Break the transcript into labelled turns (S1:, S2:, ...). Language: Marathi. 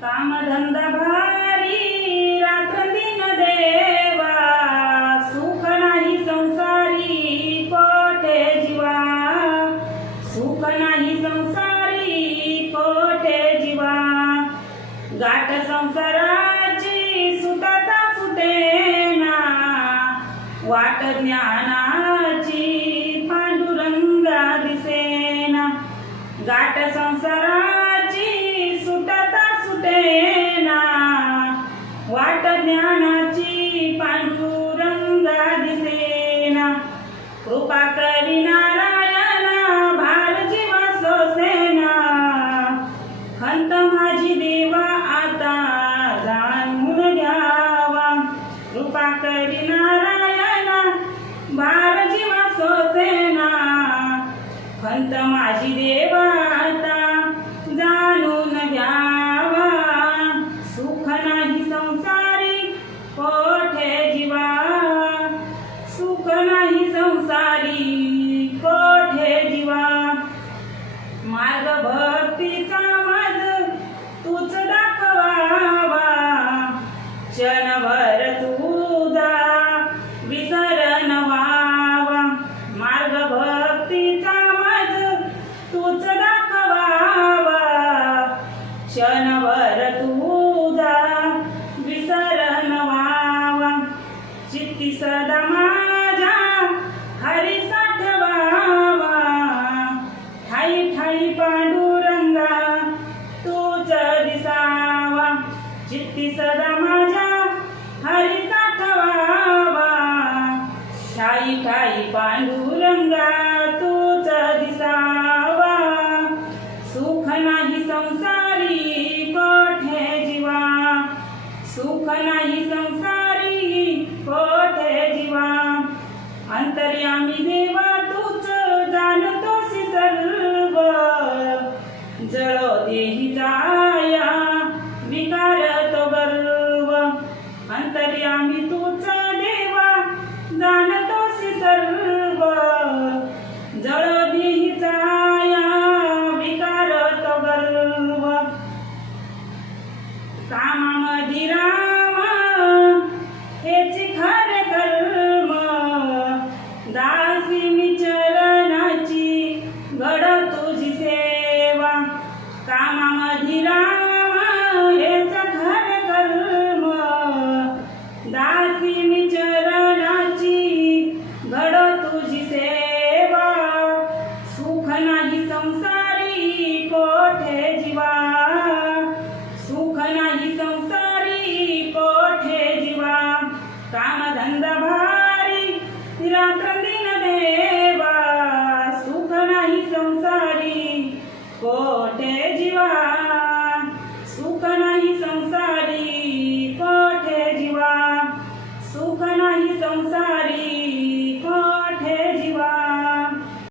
S1: कामधंदा भारी रात्रंदिन देवा सुख नाही संसारी कोठे जीवा? सुख नाही संसारी कोठे जीवा? गाठ संसाराची सुताता सुतेना वाट ज्ञानाची पांडुरंगा दिसेना. गाठ संसारा वाट ज्ञानाची पांडुरंगा दिसेना कृपा करी नारायणा भार जीवा सोसेना खंत माझी देवा आता जाणून घ्यावा. कृपा करी नारायणा भार जीवा सोसेना खंत माझी देवा सुख नाही संसारी कोठे जीवा? मार्ग भक्तीचा माझ तूच दाखवावा. क्षणभर तुझा विसरण व्हावा. मार्ग भक्तीचा माझ तूच दाखवावा. क्षणभर तुझा विसरण व्हावा. चित्ती सदा चित्ती सदा माझ्या हरी साठवावा ठाई ठाई पांडुरंगा तूच दिसावा. सुख नाही संसारी कोठे जीवा? सुख नाही संसारी कोठे जीवा? अंतर्यामी देवा तूच जाणतोसी सर्व. जळो देही जा तूच देवा जाण ಪ್ರಭಾರಿ ನಿರಾಕ್ರಂದಿನ ದೇವ